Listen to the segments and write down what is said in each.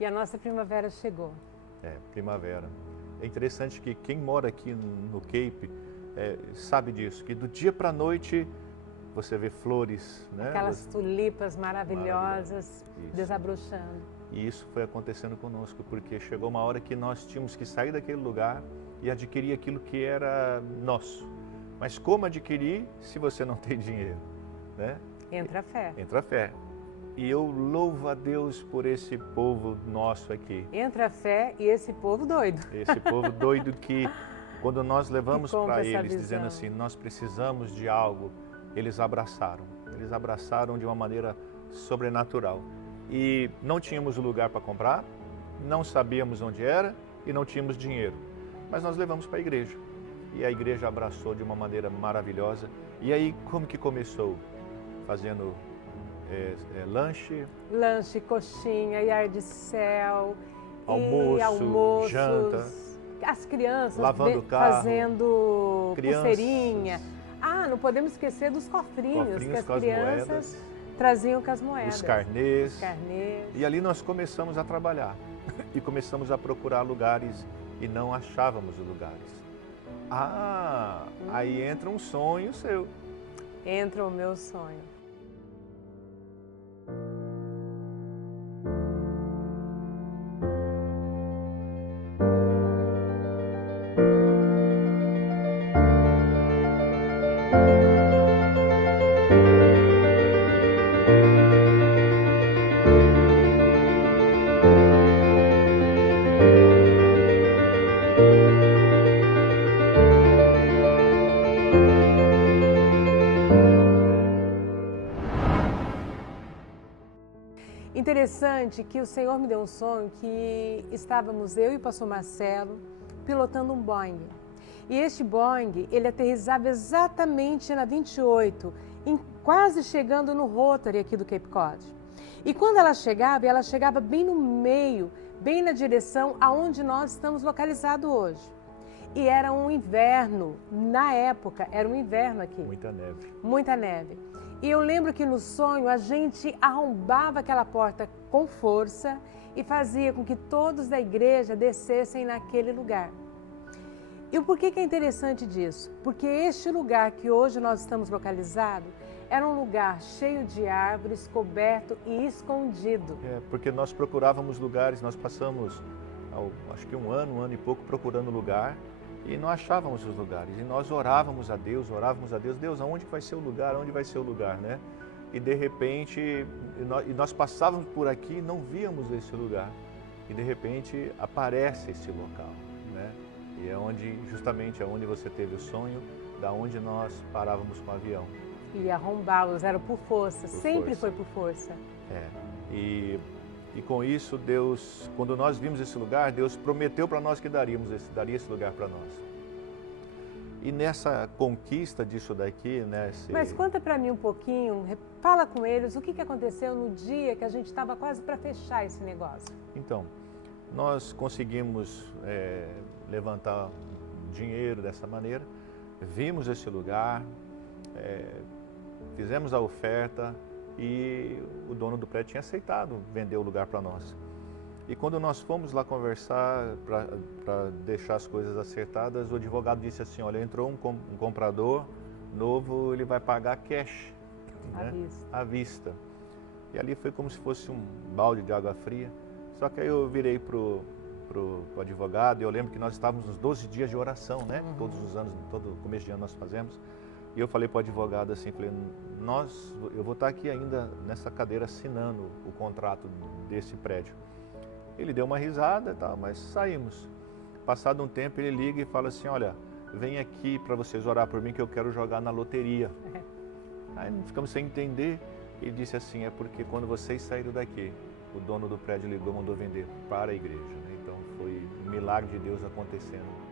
E a nossa primavera chegou. Primavera. É interessante que quem mora aqui no Cape sabe disso, que do dia para a noite você vê flores, né? Aquelas tulipas maravilhosas Isso. desabrochando. E isso foi acontecendo conosco, porque chegou uma hora que nós tínhamos que sair daquele lugar e adquirir aquilo que era nosso. Mas como adquirir se você não tem dinheiro, né? Entra a fé. Entra a fé. E eu louvo a Deus por esse povo nosso aqui. Entra a fé e esse povo doido. Esse povo doido que, quando nós levamos para eles, visão. dizendo assim, nós precisamos de algo, eles abraçaram. Eles abraçaram de uma maneira sobrenatural. E não tínhamos lugar para comprar, não sabíamos onde era e não tínhamos dinheiro. Mas nós levamos para a igreja. E a igreja abraçou de uma maneira maravilhosa. E aí, como que começou? Fazendo lanche, coxinha, iar de céu, almoço, janta, as crianças lavando o carro, fazendo pulseirinha. Não podemos esquecer dos cofrinhos que as crianças traziam com as moedas. Os carnês. E ali nós começamos a trabalhar e começamos a procurar lugares e não achávamos os lugares. Aí entra um sonho seu. Entra o meu sonho. Interessante que o Senhor me deu um sonho que estávamos eu e o pastor Marcelo pilotando um Boeing. E este Boeing, ele aterrissava exatamente na 28, quase chegando no Rotary aqui do Cape Cod. E quando ela chegava bem no meio, bem na direção aonde nós estamos localizados hoje. E era um inverno, na época, era um inverno aqui. Muita neve. Muita neve. E eu lembro que no sonho a gente arrombava aquela porta com força e fazia com que todos da igreja descessem naquele lugar. E o porquê que é interessante disso? Porque este lugar que hoje nós estamos localizados era um lugar cheio de árvores, coberto e escondido. Porque nós procurávamos lugares, nós passamos acho que um ano e pouco procurando lugar e não achávamos os lugares. E nós orávamos a Deus, Deus, aonde vai ser o lugar, onde vai ser o lugar, né? E de repente, nós passávamos por aqui e não víamos esse lugar. E de repente aparece esse local, né? E é justamente onde você teve o sonho, da onde nós parávamos com o avião. E arrombá-los, era por força, sempre foi por força. E com isso, Deus, quando nós vimos esse lugar, Deus prometeu para nós que daria esse lugar para nós. E nessa conquista disso daqui, né? Mas conta para mim um pouquinho, fala com eles, o que aconteceu no dia que a gente estava quase para fechar esse negócio? Então, nós conseguimos levantar dinheiro dessa maneira, vimos esse lugar, fizemos a oferta e o dono do prédio tinha aceitado vender o lugar para nós. E quando nós fomos lá conversar para deixar as coisas acertadas, o advogado disse assim, olha, entrou um comprador novo, ele vai pagar cash, né? À vista. E ali foi como se fosse um balde de água fria. Só que aí eu virei pro advogado e eu lembro que nós estávamos nos 12 dias de oração, né? Todos os anos, todo começo de ano nós fazemos. E eu falei para o advogado assim, falei, eu vou estar aqui ainda nessa cadeira assinando o contrato desse prédio. Ele deu uma risada e tal, mas saímos. Passado um tempo ele liga e fala assim, olha, vem aqui para vocês orar por mim que eu quero jogar na loteria. Aí ficamos sem entender. Ele disse assim, é porque quando vocês saíram daqui, o dono do prédio ligou, mandou vender para a igreja, né? Então foi um milagre de Deus acontecendo.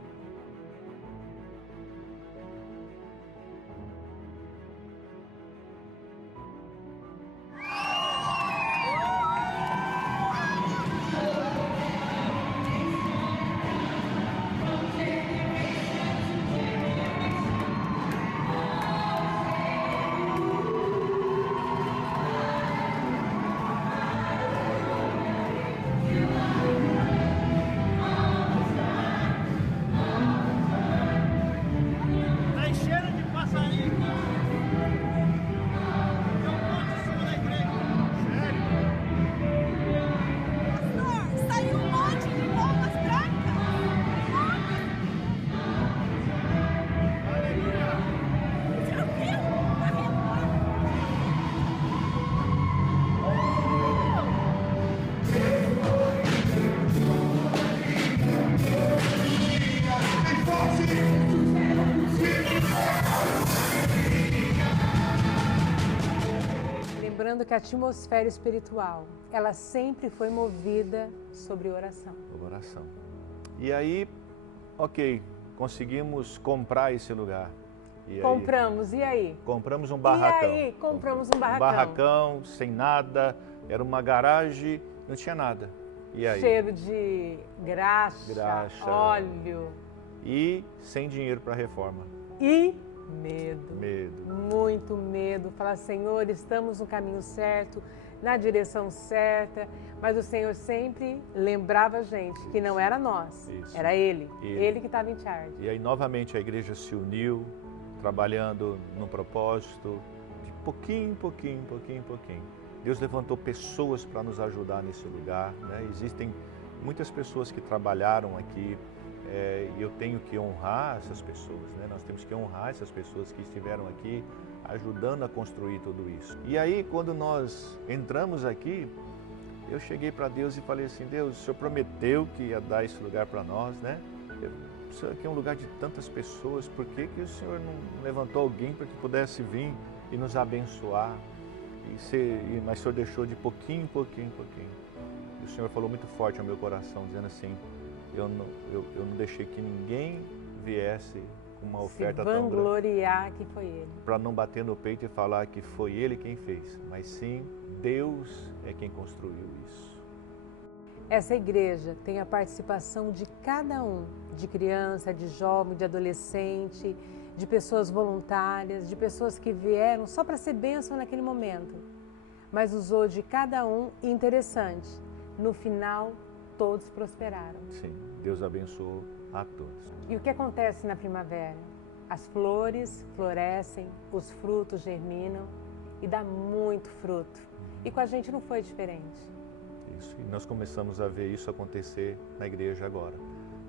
dizendo que a atmosfera espiritual, ela sempre foi movida sobre oração. Oração. E aí, ok, conseguimos comprar esse lugar. Compramos, e aí? Compramos um barracão. E aí, compramos um barracão. Um barracão, sem nada, era uma garagem, não tinha nada. E aí? Cheiro de graxa, óleo. E sem dinheiro para a reforma. E medo. Medo. Muito medo. Falar, Senhor, estamos no caminho certo, na direção certa, mas o Senhor sempre lembrava a gente que não era nós, era Ele que estava em charge. E aí novamente a igreja se uniu, trabalhando num propósito, de pouquinho em pouquinho. Deus levantou pessoas para nos ajudar nesse lugar, né? Existem muitas pessoas que trabalharam aqui, e eu tenho que honrar essas pessoas, né? Nós temos que honrar essas pessoas que estiveram aqui ajudando a construir tudo isso. E aí, quando nós entramos aqui, eu cheguei para Deus e falei assim, Deus, o Senhor prometeu que ia dar esse lugar para nós, né? Isso aqui é um lugar de tantas pessoas, por que o Senhor não levantou alguém para que pudesse vir e nos abençoar? Mas o Senhor deixou de pouquinho em pouquinho. E o Senhor falou muito forte ao meu coração, dizendo assim, eu não deixei que ninguém viesse com uma oferta tão grande. Vangloriar que foi Ele. Para não bater no peito e falar que foi Ele quem fez, mas sim, Deus é quem construiu isso. Essa igreja tem a participação de cada um, de criança, de jovem, de adolescente, de pessoas voluntárias, de pessoas que vieram só para ser bênção naquele momento, mas usou de cada um. E interessante, no final todos prosperaram. Sim, Deus abençoou a todos. E o que acontece na primavera? As flores florescem, os frutos germinam e dá muito fruto. E com a gente não foi diferente. Isso, e nós começamos a ver isso acontecer na igreja agora.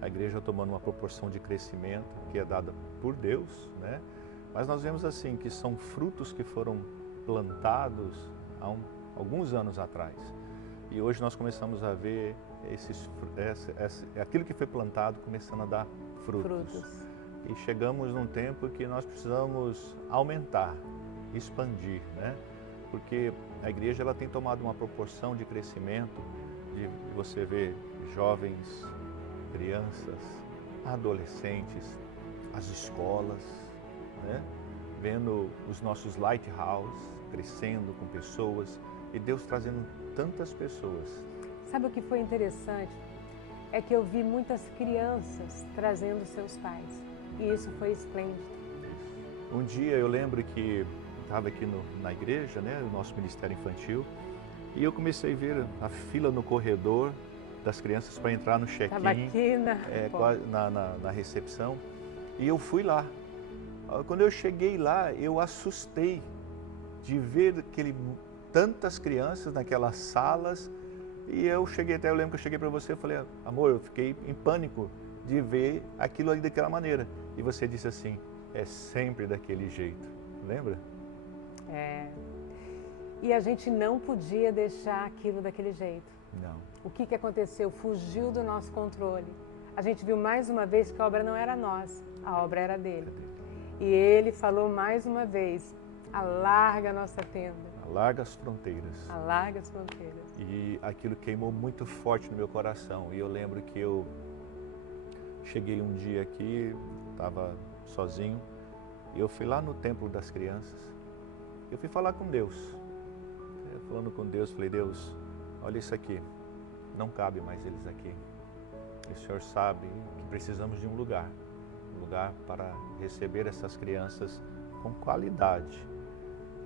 A igreja tomando uma proporção de crescimento que é dada por Deus, né? Mas nós vemos assim que são frutos que foram plantados há alguns anos atrás. E hoje nós começamos a ver aquilo que foi plantado começando a dar frutos. E chegamos num tempo que nós precisamos aumentar, expandir, né? Porque a igreja ela tem tomado uma proporção de crescimento, de você ver jovens, crianças, adolescentes, as escolas, né? Vendo os nossos lighthouse crescendo com pessoas e Deus trazendo tantas pessoas. Sabe o que foi interessante? É que eu vi muitas crianças trazendo seus pais e isso foi esplêndido. Um dia eu lembro que estava aqui na igreja, né, o nosso ministério infantil, e eu comecei a ver a fila no corredor das crianças para entrar no check-in. Estava aqui na recepção, e eu fui lá. Quando eu cheguei lá, eu assustei de ver tantas crianças naquelas salas, e eu lembro que eu cheguei para você e falei, amor, eu fiquei em pânico de ver aquilo ali daquela maneira. E você disse assim, é sempre daquele jeito, lembra? E a gente não podia deixar aquilo daquele jeito. Não. O que aconteceu? Fugiu do nosso controle. A gente viu mais uma vez que a obra não era nossa, a obra era dele. E ele falou mais uma vez, alarga a nossa tenda. Alarga as fronteiras. Alarga as fronteiras. E aquilo queimou muito forte no meu coração. E eu lembro que eu cheguei um dia aqui, estava sozinho, e eu fui lá no templo das crianças. Eu fui falar com Deus. Falando com Deus, falei, Deus, olha isso aqui, não cabe mais eles aqui. E o Senhor sabe que precisamos de um lugar para receber essas crianças com qualidade.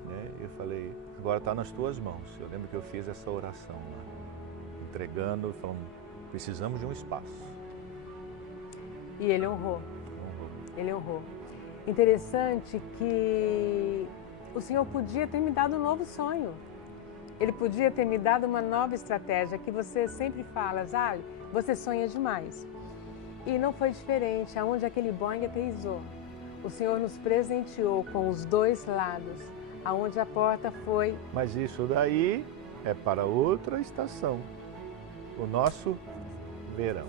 Né? Eu falei, agora está nas tuas mãos. Eu lembro que eu fiz essa oração lá, entregando, falando, precisamos de um espaço. E ele honrou. Ele honrou. Interessante que o Senhor podia ter me dado um novo sonho. Ele podia ter me dado uma nova estratégia, que você sempre fala, Zali, você sonha demais. E não foi diferente, aonde aquele Boeing aterrissou. O Senhor nos presenteou com os dois lados, aonde a porta foi... Mas isso daí é para outra estação, o nosso verão.